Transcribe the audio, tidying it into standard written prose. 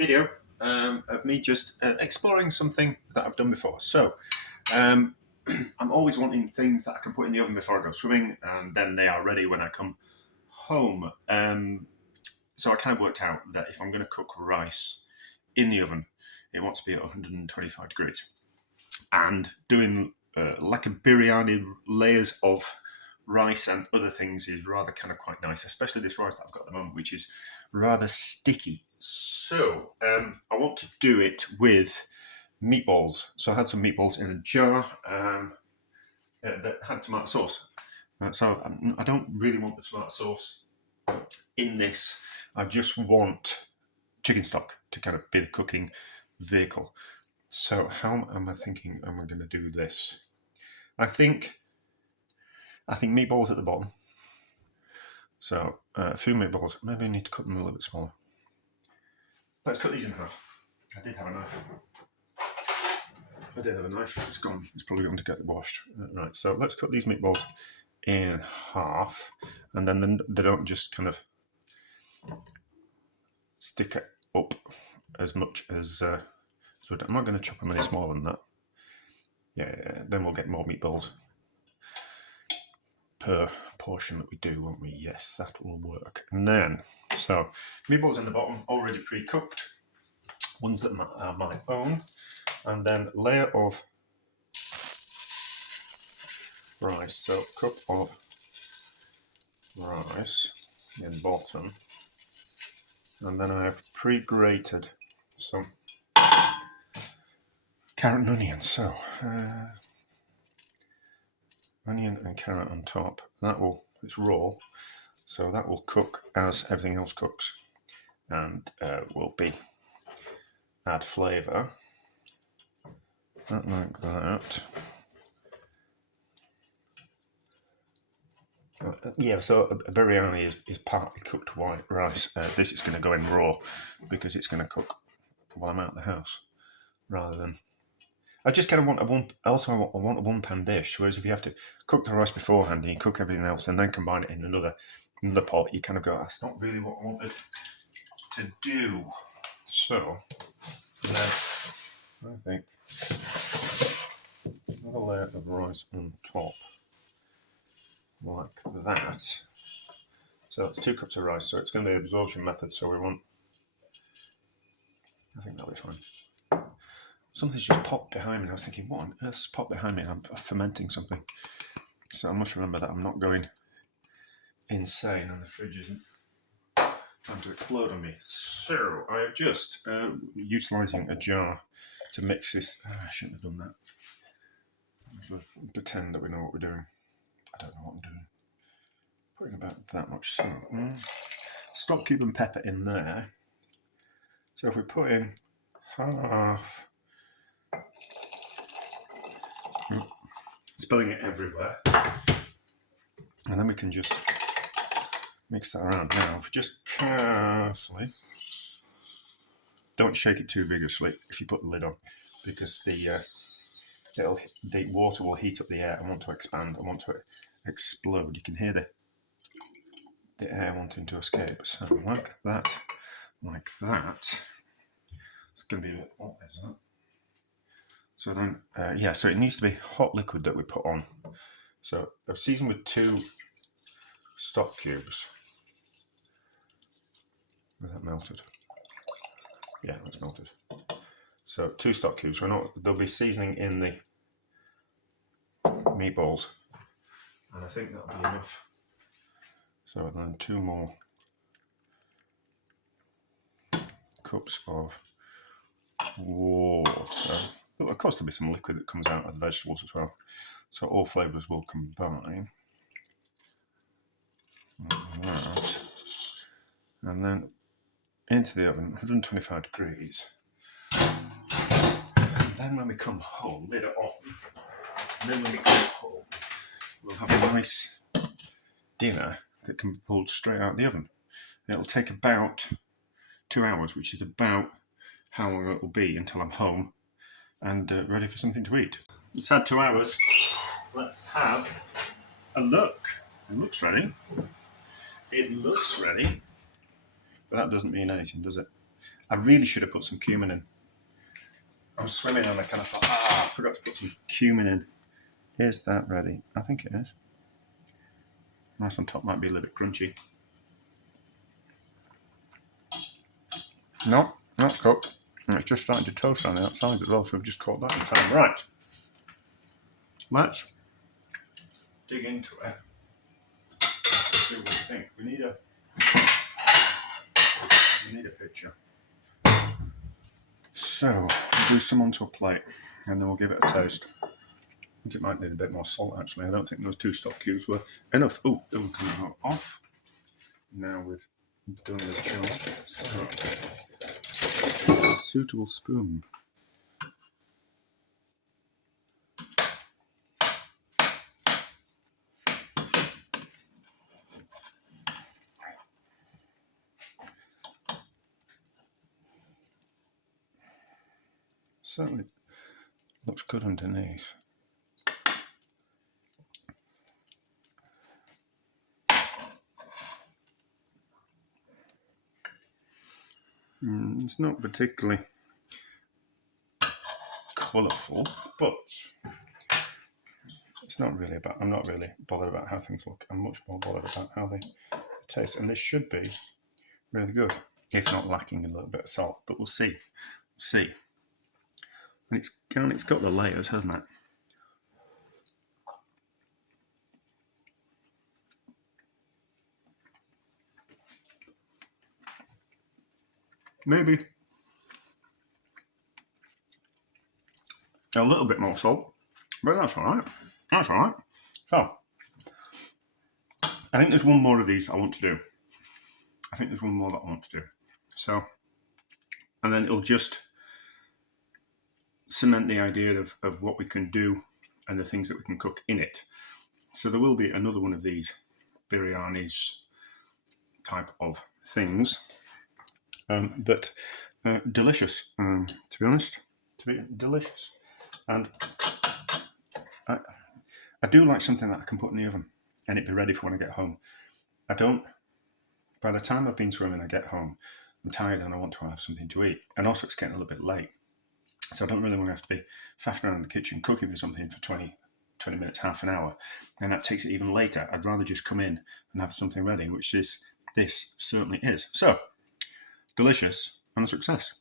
video of me just exploring something that I've done before. So I'm always wanting things that I can put in the oven before I go swimming, and then they are ready when I come home. So I kind of worked out that if I'm going to cook rice in the oven, it wants to be at 125 degrees. And doing like a biryani, layers of rice and other things is rather kind of quite nice, especially this rice that I've got at the moment, which is rather sticky. So I want to do it with meatballs. So I had some meatballs in a jar that had tomato sauce. So I don't really want the tomato sauce in this. I just want chicken stock to kind of be the cooking vehicle. So how am I thinking am I going to do this? I think meatballs at the bottom. So a few meatballs. Maybe I need to cut them a little bit smaller. Let's cut these in half. I did have a knife. It's gone. It's probably going to get washed. Right, so let's cut these meatballs in half. And then they don't just kind of stick it up as much as... so I'm not going to chop them any smaller than that. Yeah, then we'll get more meatballs per portion that we do, won't we? Yes, that will work. And then, so meatballs in the bottom, already pre-cooked, ones that are my own, and then layer of rice. So cup of rice in bottom, and then I have pre-grated some carrot and onion. So onion and carrot on top. It's raw, so that will cook as everything else cooks, and will add flavour. Like that. Yeah, so a biryani is partly cooked white rice. This is going to go in raw because it's going to cook while I'm out of the house, rather than. I just kind of want I want a one-pan dish. Whereas if you have to cook the rice beforehand and you cook everything else and then combine it in another pot, you kind of go, that's not really what I wanted to do. So then I think another layer of rice on top, like that. So that's 2 cups of rice. So it's going to be the absorption method. So I think that'll be fine. Something's just popped behind me. I was thinking, what on earth's popped behind me? I'm fermenting something. So I must remember that I'm not going insane and the fridge isn't trying to explode on me. So I am just utilising a jar to mix this. I shouldn't have done that. Pretend that we know what we're doing. I don't know what I'm doing. Putting about that much salt. Stock cube and pepper in there. So if we put in half... spilling it everywhere, and then we can just mix that around. Now, if we just carefully, don't shake it too vigorously if you put the lid on, because the water will heat up the air and want to expand and want to explode. You can hear the air wanting to escape. So like that. It's going to be a bit hot, isn't it? So then, so it needs to be hot liquid that we put on. So I've seasoned with 2 stock cubes. Is that melted? Yeah, that's melted. So 2 stock cubes. There'll be seasoning in the meatballs, and I think that'll be enough. So then 2 more cups of water. Of course, there'll be some liquid that comes out of the vegetables as well. So all flavours will combine. Like that. And then into the oven, 125 degrees. And then when we come home, lid it on. And then when we come home, we'll have a nice dinner that can be pulled straight out of the oven. It'll take about 2 hours, which is about how long it will be until I'm home and ready for something to eat. It's had 2 hours. Let's have a look. It looks ready. But that doesn't mean anything, does it? I really should have put some cumin in. I was swimming and I kind of thought, I forgot to put some cumin in. Is that ready? I think it is. Nice on top, might be a little bit crunchy. No, that's cooked. And it's just starting to toast on the outside as well, so we've just caught that in time. Right. Let's dig into it. See what we think. We need a picture. So, we'll do some onto a plate and then we'll give it a taste. I think it might need a bit more salt actually. I don't think those 2 stock cubes were enough. Oh, they're coming off. Now we've done the job. So, a suitable spoon. Certainly looks good underneath. It's not particularly colourful, but it's not really about. I'm not really bothered about how things look. I'm much more bothered about how they taste, and this should be really good, if not lacking a little bit of salt. But we'll see. We'll see. And it's got the layers, hasn't it? Maybe a little bit more salt, but that's all right. That's all right. So, I think there's one more of these I want to do. I think there's one more that I want to do. So, and then it'll just cement the idea of what we can do and the things that we can cook in it. So there will be another one of these biryanis type of things, but delicious, to be honest. To be delicious. And I do like something that I can put in the oven and it be ready for when I get home. By the time I've been swimming, I get home, I'm tired and I want to have something to eat. And also it's getting a little bit late. So I don't really want to have to be faffing around in the kitchen cooking for something for 20 minutes, half an hour. And that takes it even later. I'd rather just come in and have something ready, which this certainly is. So, delicious and a success.